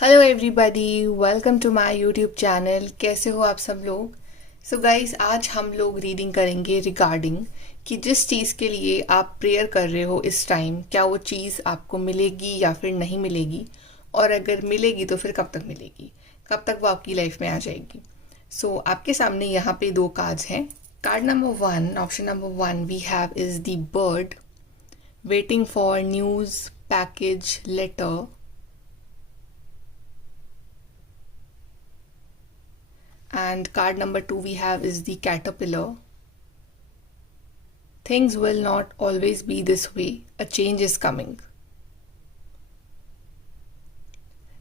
Hello everybody, welcome to my YouTube channel. कैसे हो आप सब लोग? सो गाइस, आज हम लोग रीडिंग करेंगे रिगार्डिंग कि जिस चीज़ के लिए आप प्रेयर कर रहे हो इस टाइम, क्या वो चीज़ आपको मिलेगी या फिर नहीं मिलेगी, और अगर मिलेगी तो फिर कब तक मिलेगी, कब तक वो आपकी लाइफ में आ जाएगी। सो आपके सामने यहाँ पे दो कार्ड्स हैं। Card number one, option number one we have is the bird waiting for news, package, letter. And card number two we have is the caterpillar. Things will not always be this way. A change is coming.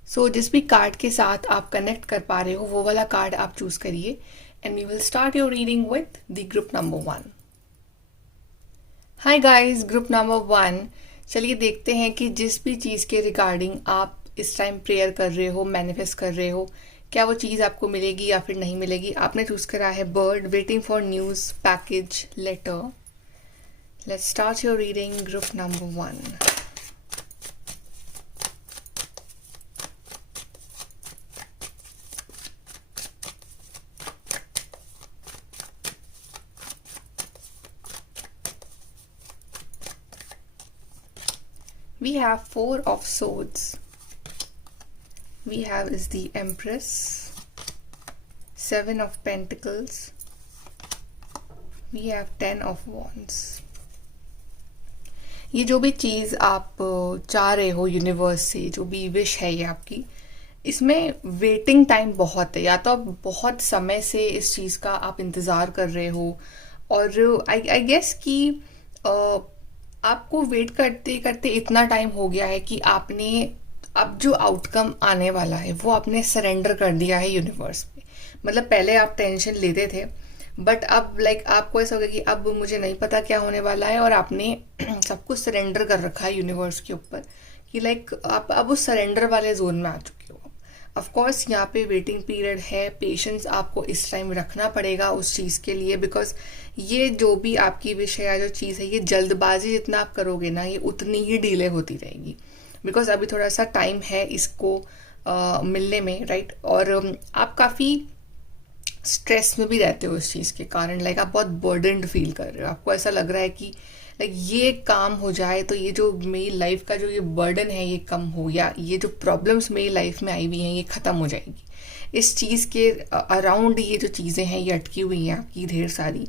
सो जिस भी card के साथ आप connect कर पा रहे हो वो वाला कार्ड आप चूज करिए and we will start your reading with the group number one. Hi guys, group number one. चलिए देखते हैं कि जिस भी चीज़ के रिगार्डिंग आप इस टाइम प्रेयर कर रहे हो, मैनिफेस्ट कर रहे हो, क्या वो चीज़ आपको मिलेगी या फिर नहीं मिलेगी। आपने चूज करा है bird waiting for news, package, letter. Let's start your reading group number one. We have four of swords. We have is the Empress, Seven of Pentacles. We have Ten of Wands. ये जो भी चीज़ आप चाह रहे हो universe से, जो भी विश है ये आपकी, इसमें वेटिंग टाइम बहुत है। या तो आप बहुत समय से इस चीज़ का आप इंतज़ार कर रहे हो, और आई गेस कि आपको वेट करते करते इतना टाइम हो गया है कि आपने अब जो आउटकम आने वाला है वो आपने सरेंडर कर दिया है यूनिवर्स पे। मतलब पहले आप टेंशन लेते थे, बट अब आपको ऐसा हो गया कि अब मुझे नहीं पता क्या होने वाला है, और आपने सब कुछ सरेंडर कर रखा है यूनिवर्स के ऊपर कि आप अब उस सरेंडर वाले जोन में आ चुके हो। ऑफ कोर्स यहाँ पे वेटिंग पीरियड है, पेशेंस आपको इस टाइम रखना पड़ेगा उस चीज़ के लिए, बिकॉज ये जो भी आपकी विषय या जो चीज़ है, ये जल्दबाजी जितना आप करोगे ना, ये उतनी ही डिले होती रहेगी। बिकॉज अभी थोड़ा सा टाइम है इसको मिलने में, राइट। और आप काफ़ी स्ट्रेस में भी रहते हो इस चीज़ के कारण। आप बहुत बर्डनड फील कर रहे हो। आपको ऐसा लग रहा है कि ये काम हो जाए तो ये जो मेरी लाइफ का जो ये बर्डन है ये कम हो, या ये जो प्रॉब्लम्स मेरी लाइफ में आई हुई हैं ये ख़त्म हो जाएगी। इस चीज़ के अराउंड ये जो चीज़ें हैं ये अटकी हुई हैं आपकी ढेर सारी,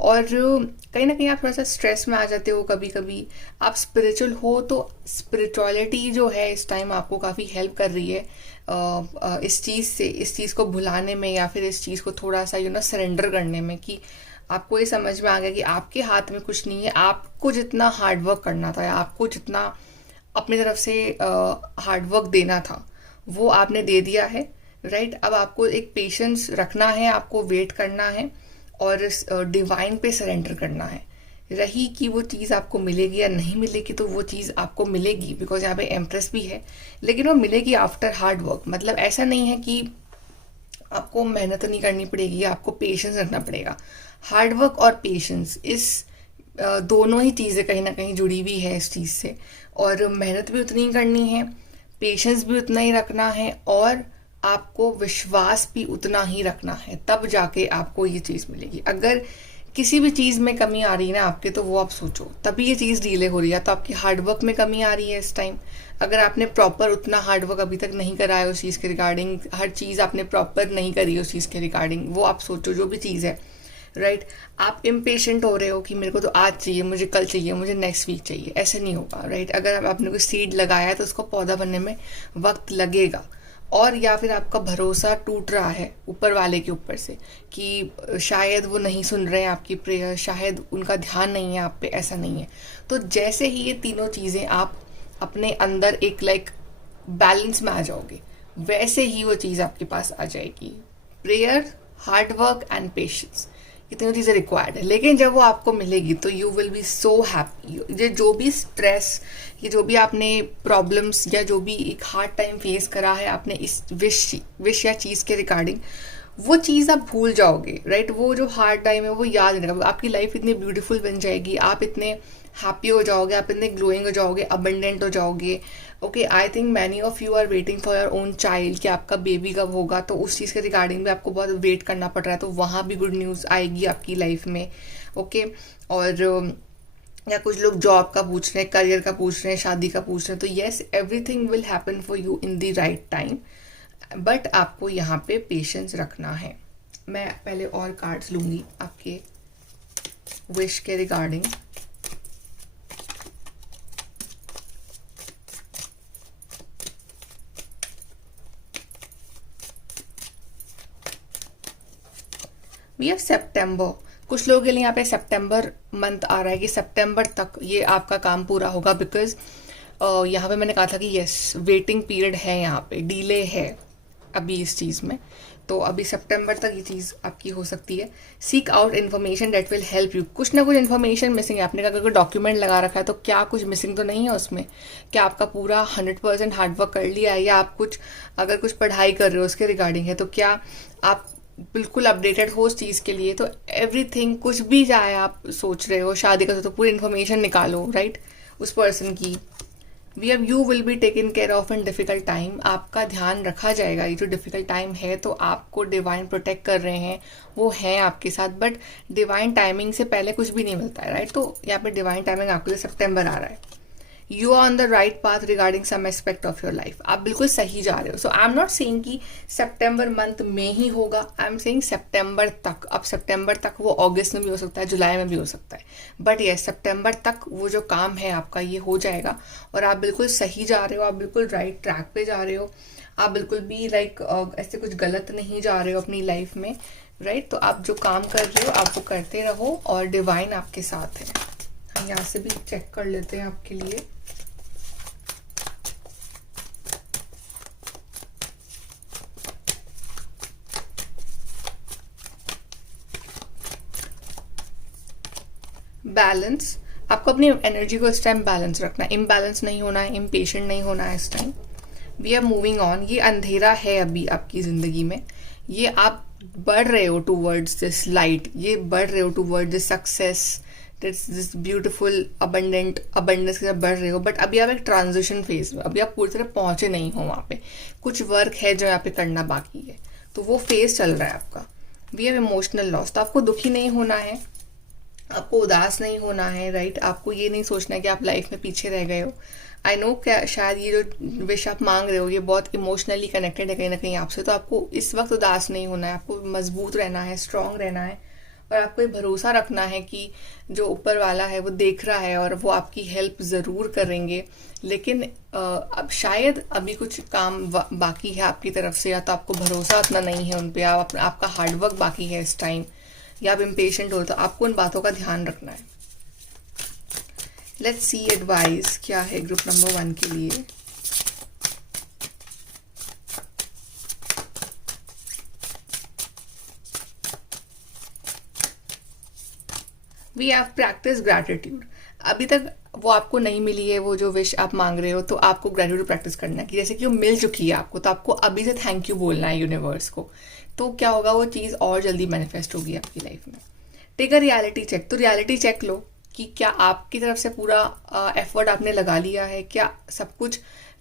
और कहीं ना कहीं आप थोड़ा सा स्ट्रेस में आ जाते हो। कभी कभी आप स्पिरिचुअल हो तो स्पिरिचुअलिटी जो है इस टाइम आपको काफ़ी हेल्प कर रही है इस चीज़ को भुलाने में, या फिर इस चीज़ को थोड़ा सा सरेंडर करने में, कि आपको ये समझ में आ गया कि आपके हाथ में कुछ नहीं है। आपको जितना हार्डवर्क करना था, या आपको जितना अपनी तरफ से हार्डवर्क देना था वो आपने दे दिया है, राइट। अब आपको एक पेशेंस रखना है, आपको वेट करना है और डिवाइन पे सरेंडर करना है। रही कि वो चीज़ आपको मिलेगी या नहीं मिलेगी, तो वो चीज़ आपको मिलेगी, बिकॉज यहाँ पे एम्प्रेस भी है, लेकिन वो मिलेगी आफ्टर हार्ड वर्क। मतलब ऐसा नहीं है कि आपको मेहनत नहीं करनी पड़ेगी, आपको पेशेंस रखना पड़ेगा। हार्ड वर्क और पेशेंस, इस दोनों ही चीज़ें कहीं ना कहीं जुड़ी हुई है इस चीज़ से, और मेहनत भी उतनी ही करनी है, पेशेंस भी उतना ही रखना है, और आपको विश्वास भी उतना ही रखना है, तब जाके आपको ये चीज़ मिलेगी। अगर किसी भी चीज़ में कमी आ रही है ना आपके, तो वो आप सोचो, तभी ये चीज़ डिले हो रही है। तो आपकी हार्डवर्क में कमी आ रही है इस टाइम। अगर आपने प्रॉपर उतना हार्डवर्क अभी तक नहीं करा है उस चीज़ के रिगार्डिंग, हर चीज़ आपने प्रॉपर नहीं करी उस चीज़ के रिगार्डिंग, वो आप सोचो जो भी चीज़ है, राइट। आप इम्पेशेंट हो रहे हो कि मेरे को तो आज चाहिए, मुझे कल चाहिए, मुझे नेक्स्ट वीक चाहिए, ऐसे नहीं होगा, राइट। अगर आपने कोई सीड लगाया है तो उसको पौधा बनने में वक्त लगेगा। और या फिर आपका भरोसा टूट रहा है ऊपर वाले के ऊपर से कि शायद वो नहीं सुन रहे हैं आपकी प्रेयर, शायद उनका ध्यान नहीं है आप पे, ऐसा नहीं है। तो जैसे ही ये तीनों चीज़ें आप अपने अंदर एक बैलेंस में आ जाओगे, वैसे ही वो चीज़ आपके पास आ जाएगी। प्रेयर, हार्डवर्क एंड पेशेंस, ये तीनों चीज़ें रिक्वायर्ड है। लेकिन जब वो आपको मिलेगी तो you will B so happy. ये जो भी स्ट्रेस, ये जो भी आपने प्रॉब्लम्स, या जो भी एक हार्ड टाइम फेस करा है आपने इस विश या चीज़ के रिगार्डिंग, वो चीज़ आप भूल जाओगे, राइट। वो जो हार्ड टाइम है वो याद नहीं रहेगा। आपकी लाइफ इतनी ब्यूटीफुल बन जाएगी, आप इतने हैप्पी हो जाओगे, आप इतने ग्लोइंग हो जाओगे, अबंडेंट हो जाओगे, okay, I think many of you are waiting for your own child कि आपका बेबी कब होगा, तो उस चीज़ के रिगार्डिंग भी आपको बहुत वेट करना पड़ रहा है, तो वहाँ भी गुड न्यूज़ आएगी आपकी लाइफ में। ओके, और या कुछ लोग जॉब का पूछ रहे हैं, करियर का पूछ रहे हैं, शादी का पूछ रहे हैं, तो yes, everything will happen for you in the right time, but आपको यहाँ पे पेशेंस रखना है। मैं पहले और कार्ड्स लूँगी आपके विश के रिगार्डिंग। वी हैव सितंबर। कुछ लोगों के लिए यहाँ पे सितंबर मंथ आ रहा है कि सितंबर तक ये आपका काम पूरा होगा, बिकॉज यहाँ पे मैंने कहा था कि यस, वेटिंग पीरियड है, यहाँ पे डिले है अभी इस चीज़ में, तो अभी सितंबर तक ये चीज़ आपकी हो सकती है। Seek out information that will help you. कुछ ना कुछ इन्फॉर्मेशन मिसिंग है। आपने कहा अगर डॉक्यूमेंट लगा रखा है तो क्या कुछ मिसिंग तो नहीं है उसमें? क्या आपका पूरा 100% हार्डवर्क कर लिया है, या आप कुछ अगर कुछ पढ़ाई कर रहे हो उसके रिगार्डिंग है, तो क्या आप बिल्कुल अपडेटेड हो उस चीज़ के लिए? तो एवरीथिंग, कुछ भी जाए आप सोच रहे हो शादी का, तो पूरी इन्फॉर्मेशन निकालो, राइट, उस पर्सन की। We have you will be taken care of in difficult time. आपका ध्यान रखा जाएगा। ये जो डिफिकल्ट टाइम है, तो आपको डिवाइन प्रोटेक्ट कर रहे हैं, वो हैं आपके साथ, बट डिवाइन टाइमिंग से पहले कुछ भी नहीं मिलता है, राइट। तो यहाँ पे डिवाइन टाइमिंग आपके लिए सितंबर आ रहा है। You are on the right path regarding some aspect of your life. आप बिल्कुल सही जा रहे हो। So I am not saying कि सितंबर मंथ में ही होगा, आई एम सेइंग सितंबर तक। अब सितंबर तक वो अगस्त में भी हो सकता है, जुलाई में भी हो सकता है, बट ये सितंबर तक वो जो काम है आपका ये हो जाएगा, और आप बिल्कुल सही जा रहे हो, आप बिल्कुल राइट ट्रैक पे जा रहे हो, आप बिल्कुल भी ऐसे कुछ गलत नहीं जा रहे हो अपनी लाइफ में, राइट। तो आप जो काम कर रहे हो आप वो करते रहो, और डिवाइन आपके साथ है। हम यहाँ से भी चेक कर लेते हैं आपके लिए। बैलेंस, आपको अपनी एनर्जी को इस टाइम बैलेंस रखना है, इम्बैलेंस नहीं होना है, इम्पेशेंट नहीं होना है इस time. We are moving on. ये अंधेरा है अभी आपकी ज़िंदगी में, ये आप बढ़ रहे हो टूवर्ड्स दिस लाइट, ये बढ़ रहे हो toward this success, this beautiful abundance की तरफ बढ़ रहे हो, बट अभी आप एक ट्रांजिशन फेज में, अभी आप पूरी तरह पहुंचे नहीं हो। वहाँ पे कुछ वर्क है जो यहाँ पे करना बाकी है, तो वो फेज चल रहा है आपका। We have emotional loss. तो आपको दुखी नहीं होना है, आपको उदास नहीं होना है, राइट। आपको ये नहीं सोचना है कि आप लाइफ में पीछे रह गए हो। आई नो क्या शायद ये जो विश आप मांग रहे हो ये बहुत इमोशनली कनेक्टेड है कहीं ना कहीं आपसे, तो आपको इस वक्त उदास नहीं होना है, आपको मजबूत रहना है, स्ट्रांग रहना है, और आपको ये भरोसा रखना है कि जो ऊपर वाला है वो देख रहा है और वो आपकी हेल्प ज़रूर करेंगे। लेकिन अब शायद अभी कुछ काम बाकी है आपकी तरफ से, या तो आपको भरोसा उतना नहीं है उन पर, आपका हार्डवर्क बाकी है इस टाइम, या आप इम्पेशेंट हो, तो आपको उन बातों का ध्यान रखना है। लेट्स सी एडवाइस क्या है ग्रुप नंबर 1 के लिए। We have practice gratitude. अभी तक वो आपको नहीं मिली है, वो जो विश आप मांग रहे हो, तो आपको ग्रैटिट्यूड प्रैक्टिस करना है कि जैसे कि वो मिल चुकी है आपको, तो आपको अभी से थैंक यू बोलना है यूनिवर्स को। तो क्या होगा, वो चीज़ और जल्दी मैनिफेस्ट होगी आपकी लाइफ में। Take a reality check. तो रियलिटी चेक लो कि क्या आपकी तरफ से पूरा एफर्ट आपने लगा लिया है, क्या सब कुछ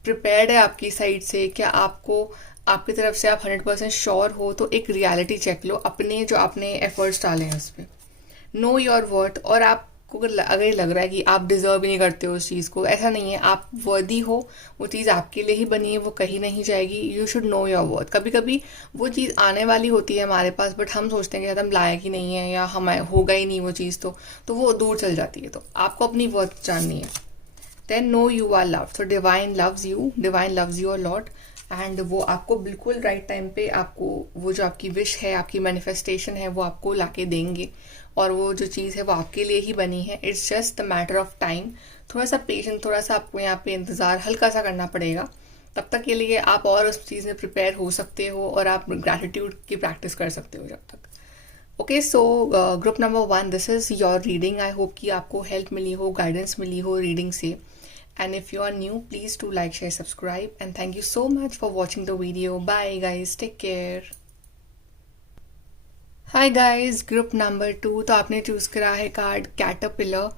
प्रिपेयर्ड है आपकी साइड से, क्या आपको आपकी तरफ से आप 100% श्योर हो। तो एक रियलिटी चेक लो अपने जो आपने एफर्ट्स डाले हैं उस पर। Know your worth. और आपको अगर ये लग रहा है कि आप डिजर्व ही नहीं करते हो उस चीज़ को, ऐसा नहीं है, आप वर्दी हो, वो चीज़ आपके लिए ही बनी है, वो कहीं नहीं जाएगी। You should know your worth. कभी कभी वो चीज़ आने वाली होती है हमारे पास, बट हम सोचते हैं कि हम लायक ही नहीं है, या हम होगा ही नहीं वो चीज़, तो वो दूर चल जाती है। तो आपको अपनी वर्थ जाननी है। Then know you are love. तो divine loves you, divine loves you a lot, and वो आपको बिल्कुल राइट टाइम पे आपको वो जो आपकी विश है, आपकी मैनिफेस्टेशन है, वो आपको लाके देंगे, और वो जो चीज़ है वो आपके लिए ही बनी है। It's just the matter of time. थोड़ा सा पेशेंस, थोड़ा सा आपको यहाँ पे इंतज़ार हल्का सा करना पड़ेगा। तब तक के लिए आप और उस चीज़ में प्रिपेयर हो सकते हो, और आप ग्रैटिट्यूड की प्रैक्टिस कर सकते हो जब तक। Okay, so group number 1, this is your reading. I hope कि आपको हेल्प मिली हो, गाइडेंस मिली हो रीडिंग से। And if you are new, please do like, share, subscribe, and thank you so much for watching the video. Bye guys, take care. Hi guys, group number 2. तो आपने choose करा है card caterpillar.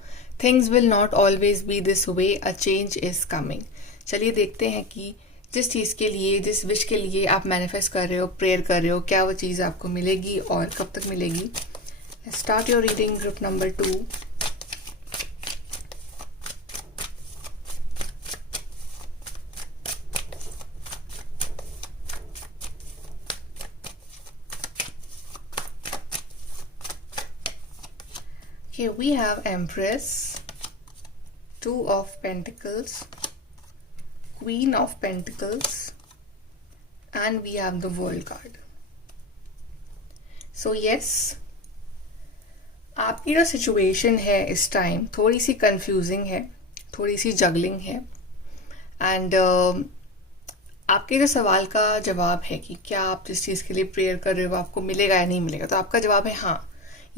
Things will not always be this way, a change is coming. चलिए देखते हैं कि जिस चीज़ के लिए, जिस विश के लिए आप मैनिफेस्ट कर रहे हो, प्रेयर कर रहे हो, क्या वो चीज़ आपको मिलेगी और कब तक मिलेगी। Start your reading, group number 2। Okay, we have Empress, Two of Pentacles, Queen of Pentacles, and we have the World card. So yes, आपकी जो सिचुएशन है इस टाइम थोड़ी सी कंफ्यूजिंग है, थोड़ी सी जगलिंग है। एंड आपके जो सवाल का जवाब है कि क्या आप जिस चीज़ के लिए प्रेयर कर रहे हो आपको मिलेगा या नहीं मिलेगा, तो आपका जवाब है हाँ,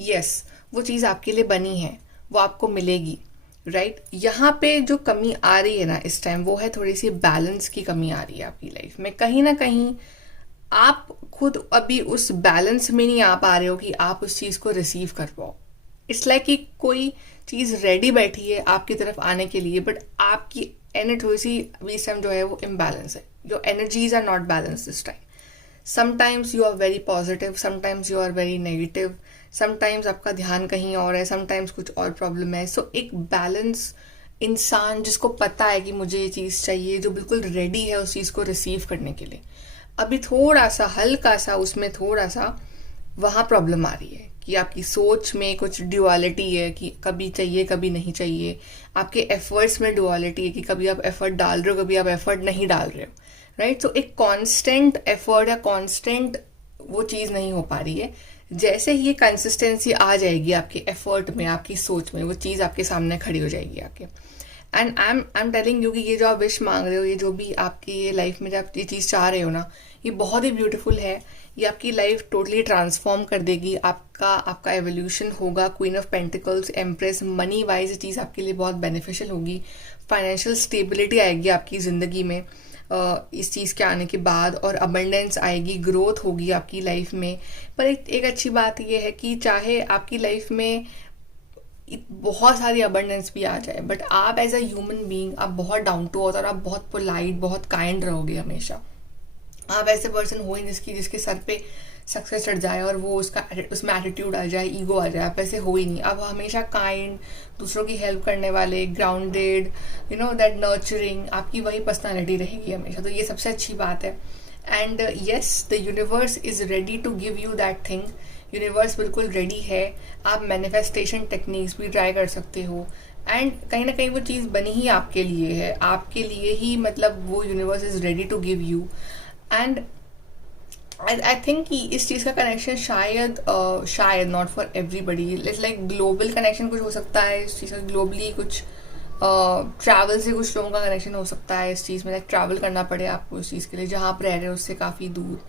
यस, वो चीज़ आपके लिए बनी है, वो आपको मिलेगी, राइट। यहाँ पे जो कमी आ रही है ना इस टाइम, वो है थोड़ी सी बैलेंस की कमी आ रही है आपकी लाइफ में। कहीं ना कहीं आप खुद अभी उस बैलेंस में नहीं आ पा रहे हो कि आप उस चीज़ को रिसीव कर पाओ। इट्स लाइक कि कोई चीज़ रेडी बैठी है आपकी तरफ आने के लिए, बट आपकी एनर्जी थोड़ी सी इस टाइम जो है वो इम्बैलेंस है। Your energies are not balance this time. Sometimes you are very positive, sometimes you are very negative, sometimes आपका ध्यान कहीं और है, समटाइम्स कुछ और प्रॉब्लम है। सो एक बैलेंस इंसान जिसको पता है कि मुझे ये चीज़ चाहिए, जो बिल्कुल रेडी है उस चीज़ को रिसीव करने के लिए, अभी थोड़ा सा हल्का सा उसमें थोड़ा सा वहाँ प्रॉब्लम आ रही है कि आपकी सोच में कुछ ड्युअलिटी है कि कभी चाहिए कभी नहीं चाहिए। आपके एफर्ट्स में ड्युअलिटी है कि कभी आप एफर्ट डाल रहे हो, कभी आप एफर्ट नहीं डाल रहे हो, राइट। सो एक कांस्टेंट एफर्ट या कांस्टेंट वो चीज़ नहीं हो पा रही है। जैसे ही ये कंसिस्टेंसी आ जाएगी आपके एफर्ट में, आपकी सोच में, वो चीज़ आपके सामने खड़ी हो जाएगी आके। And I am telling you कि ये जो आप विश मांग रहे हो, ये जो भी आपकी ये लाइफ में जो आप ये चीज़ चाह रहे हो ना, ये बहुत ही ब्यूटीफुल है। ये आपकी लाइफ टोटली ट्रांसफॉर्म कर देगी। आपका एवोल्यूशन होगा। Queen of pentacles, empress, money wise ये चीज़ आपके लिए बहुत बेनिफिशियल होगी। फाइनेंशियल स्टेबिलिटी आएगी आपकी ज़िंदगी में इस चीज़ के आने के बाद, और अबंडेंस आएगी, ग्रोथ होगी आपकी लाइफ में। पर एक अच्छी बात यह है कि चाहे आपकी लाइफ में बहुत सारी अबंडेंस भी आ जाए, बट आप एज अ ह्यूमन बीइंग आप बहुत डाउन टू अर्थ और आप बहुत पोलाइट, बहुत काइंड रहोगे हमेशा। आप ऐसे पर्सन हो ही जिसके सर पे सक्सेस चढ़ जाए और वो उसमें एटीट्यूड आ जाए, ईगो आ जाए। आप ऐसे हो ही नहीं। आप हमेशा काइंड, दूसरों की हेल्प करने वाले, grounded, you know that nurturing, आपकी वही पर्सनालिटी रहेगी हमेशा। तो ये सबसे अच्छी बात है। And yes, the universe is ready to give you that thing. Universe बिल्कुल रेडी है। आप मैनिफेस्टेशन टेक्निक्स भी ट्राई कर सकते हो, एंड कहीं ना कहीं वो चीज़ बनी ही आपके लिए है, आपके लिए ही, मतलब वो universe is ready to give you. And I think कि इस चीज़ का कनेक्शन शायद not for everybody, it's like global connection कुछ हो सकता है इस चीज़ का, ग्लोबली कुछ ट्रैवल से कुछ लोगों का कनेक्शन हो सकता है इस चीज़ में, लाइक ट्रैवल करना पड़े आपको उस चीज़ के लिए जहाँ आप रह रहे हो उससे काफ़ी दूर।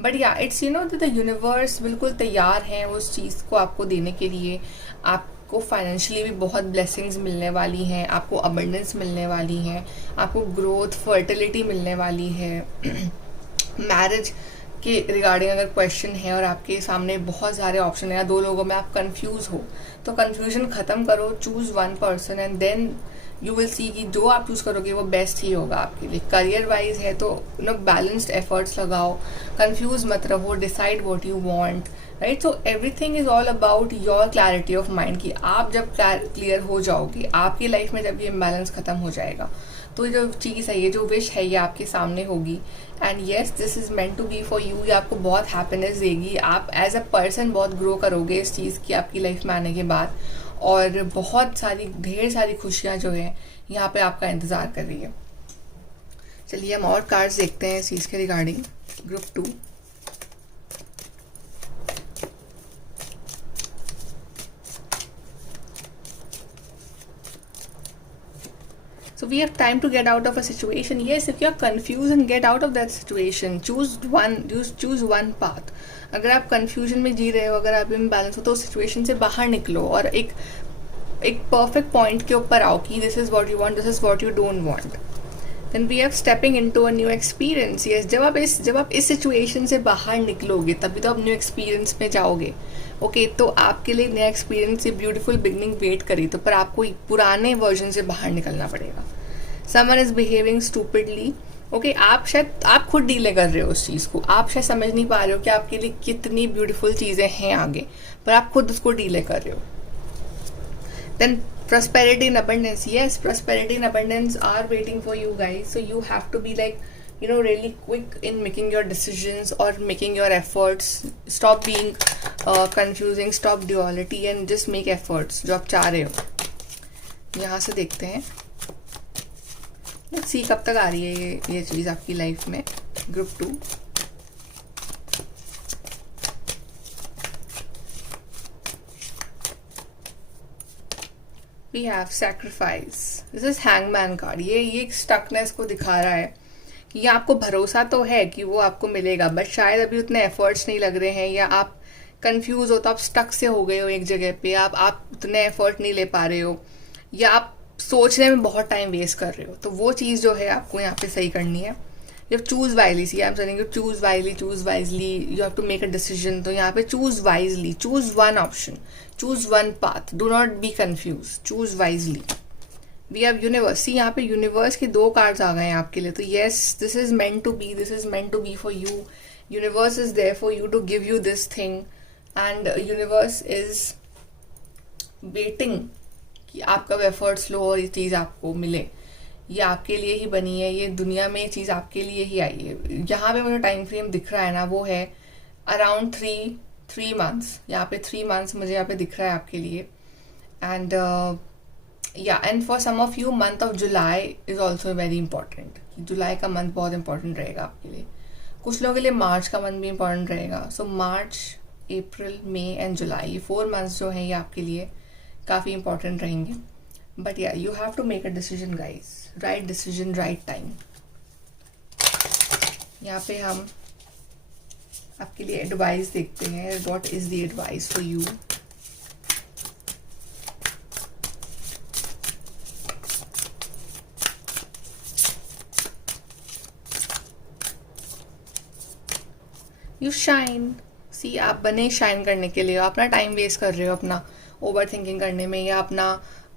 बट या it's you know the universe बिल्कुल तैयार है उस चीज़ को आपको देने के लिए। आपको फाइनेंशियली भी बहुत ब्लेसिंग्स मिलने वाली हैं, आपको अबंडेंस मिलने वाली हैं, आपको ग्रोथ, फर्टिलिटी मिलने वाली है। मैरिज के रिगार्डिंग अगर क्वेश्चन है और आपके सामने बहुत सारे ऑप्शन है या दो लोगों में आप कंफ्यूज हो, तो कंफ्यूजन खत्म करो, choose one person and then you will see कि जो आप चूज करोगे वो बेस्ट ही होगा आपके लिए। करियर वाइज है तो यू नो बैलेंस्ड एफर्ट्स लगाओ, कंफ्यूज मत रहो, decide what you want, right. So everything is all about your clarity of mind कि आप जब क्लियर हो जाओगे, आपकी लाइफ में जब ये इम्बैलेंस खत्म हो जाएगा, तो जो चीज़ है, ये जो विश है, ये आपके सामने होगी। And yes, this is meant to be for you. ये आपको बहुत हैप्पीनेस देगी। आप एज अ पर्सन बहुत ग्रो करोगे इस चीज़ की आपकी लाइफ में आने के बाद, और बहुत सारी ढेर सारी खुशियाँ जो है यहाँ पे आपका इंतज़ार कर रही है। चलिए हम और कार्ड्स देखते हैं इस चीज़ के regarding. Group 2। So we have time to get out of a situation. Yes, if you are confused and get out of that situation, choose one path. अगर आप confusion में जी रहे हो, अगर आप imbalance हो, तो सिचुएशन से बाहर निकलो और एक परफेक्ट पॉइंट के ऊपर आओ कि this is what you want, this is what you don't want. Then we have stepping into a new experience. Yes, जब आप इस सिचुएशन से बाहर निकलोगे तभी तो आप न्यू एक्सपीरियंस में जाओगे। ओके, तो आपके लिए नया एक्सपीरियंस, ये ब्यूटीफुल बिगनिंग वेट करी, तो पर आपको पुराने वर्जन से बाहर निकलना पड़ेगा। Someone is behaving stupidly, okay, आप खुद डीले कर रहे हो उस चीज़ को, आप शायद समझ नहीं पा रहे हो कि आपके लिए कितनी ब्यूटीफुल चीज़ें हैं आगे, पर आप खुद उसको डीले कर रहे हो. Then prosperity and abundance, yes, prosperity and abundance are waiting for you guys, so you have to be like, really quick in making your decisions or making your efforts. Stop being confusing, stop duality and just make efforts जो आप चाह रहे हो. यहाँ से देखते हैं, let's see कब तक आ रही है ये चीज़ आपकी लाइफ में. Group 2, we have sacrifice. This is hangman card. ये स्टकनेस को दिखा रहा है कि ये आपको भरोसा तो है कि वो आपको मिलेगा, बट शायद अभी उतने एफर्ट्स नहीं लग रहे हैं, या आप कंफ्यूज हो, तो आप स्टक से हो गए हो एक जगह पे, आप उतने एफर्ट नहीं ले पा रहे हो, या आप सोचने में बहुत टाइम वेस्ट कर रहे हो. तो वो चीज़ जो है आपको यहाँ पे सही करनी है. You have to choose wisely. See, I'm saying you choose wisely. You have to make a decision. तो यहाँ पे choose wisely. Choose one option. Choose one path. Do not be confused. Choose wisely. We have universe. See, यहाँ पे universe के 2 cards आ गए हैं आपके लिए. तो yes, this is meant to be. This is meant to be for you. Universe is there for you to give you this thing, and universe is waiting कि आप कब efforts लो और ये चीज़ आपको मिले. ये आपके लिए ही बनी है, ये दुनिया में ये चीज़ आपके लिए ही आई है. यहाँ पे मुझे टाइम फ्रेम दिख रहा है ना, वो है अराउंड 3 months. यहाँ पे 3 months मुझे यहाँ पे दिख रहा है आपके लिए. And and for some of you month of July is also very important. जुलाई का मंथ बहुत इंपॉर्टेंट रहेगा आपके लिए. कुछ लोगों के लिए मार्च का मंथ भी इंपॉर्टेंट रहेगा. सो मार्च, अप्रैल, मई एंड जुलाई, ये 4 months जो हैं ये आपके लिए काफ़ी इंपॉर्टेंट रहेंगे. But yeah, you have to make a decision, guys. Right decision, right time. यहाँ पे हम आपके लिए एडवाइस देखते हैं. What is the advice for you? You shine. See, आप बने शाइन करने के लिए. अपना टाइम वेस्ट कर रहे हो अपना ओवर थिंकिंग करने में, या अपना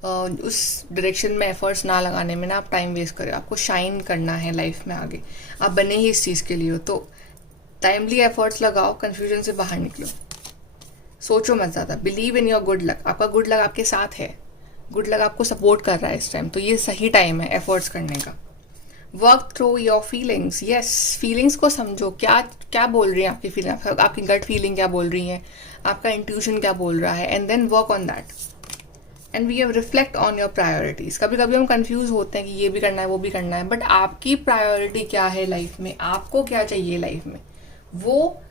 उस डायरेक्शन में एफर्ट्स ना लगाने में ना आप टाइम वेस्ट करें. आपको शाइन करना है लाइफ में आगे. आप बने ही इस चीज़ के लिए हो, तो टाइमली एफर्ट्स लगाओ, कन्फ्यूजन से बाहर निकलो. सोचो मत ज़्यादा. Believe in your good luck. आपका गुड लक आपके साथ है. गुड लक आपको सपोर्ट कर रहा है इस टाइम. तो ये सही टाइम है एफर्ट्स करने का. Work through your feelings. Yes, feelings को समझो. क्या बोल रही हैं आपकी फीलिंग, आपकी गट फीलिंग क्या बोल रही है, आपका इंट्यूशन क्या बोल रहा है, and then work on that. And we have reflect on your priorities. कभी कभी हम कंफ्यूज होते हैं कि ये भी करना है वो भी करना है, बट आपकी प्रायोरिटी क्या है लाइफ में, आपको क्या चाहिए लाइफ में, वो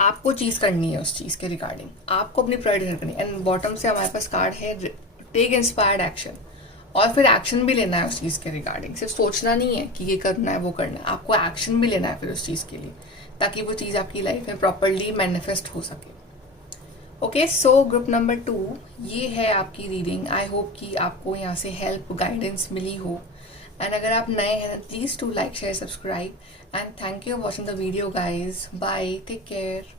आपको चीज़ करनी है. उस चीज़ के रिगार्डिंग आपको अपनी प्रायोरिटी करनी है. एंड बॉटम से हमारे पास कार्ड है टेक इंस्पायर्ड एक्शन. और फिर एक्शन भी लेना है उस चीज़ के रिगार्डिंग. सिर्फ सोचना नहीं है कि ये करना है वो करना है, आपको एक्शन भी लेना है फिर उस चीज़ के लिए, ताकि वो चीज़ आपकी लाइफ में प्रॉपरली मैनिफेस्ट हो सके. ओके, सो ग्रुप नंबर 2 ये है आपकी रीडिंग. आई होप कि आपको यहाँ से हेल्प गाइडेंस मिली हो. एंड अगर आप नए हैं please to like share subscribe. And thank you for watching the video guys. Bye, take care.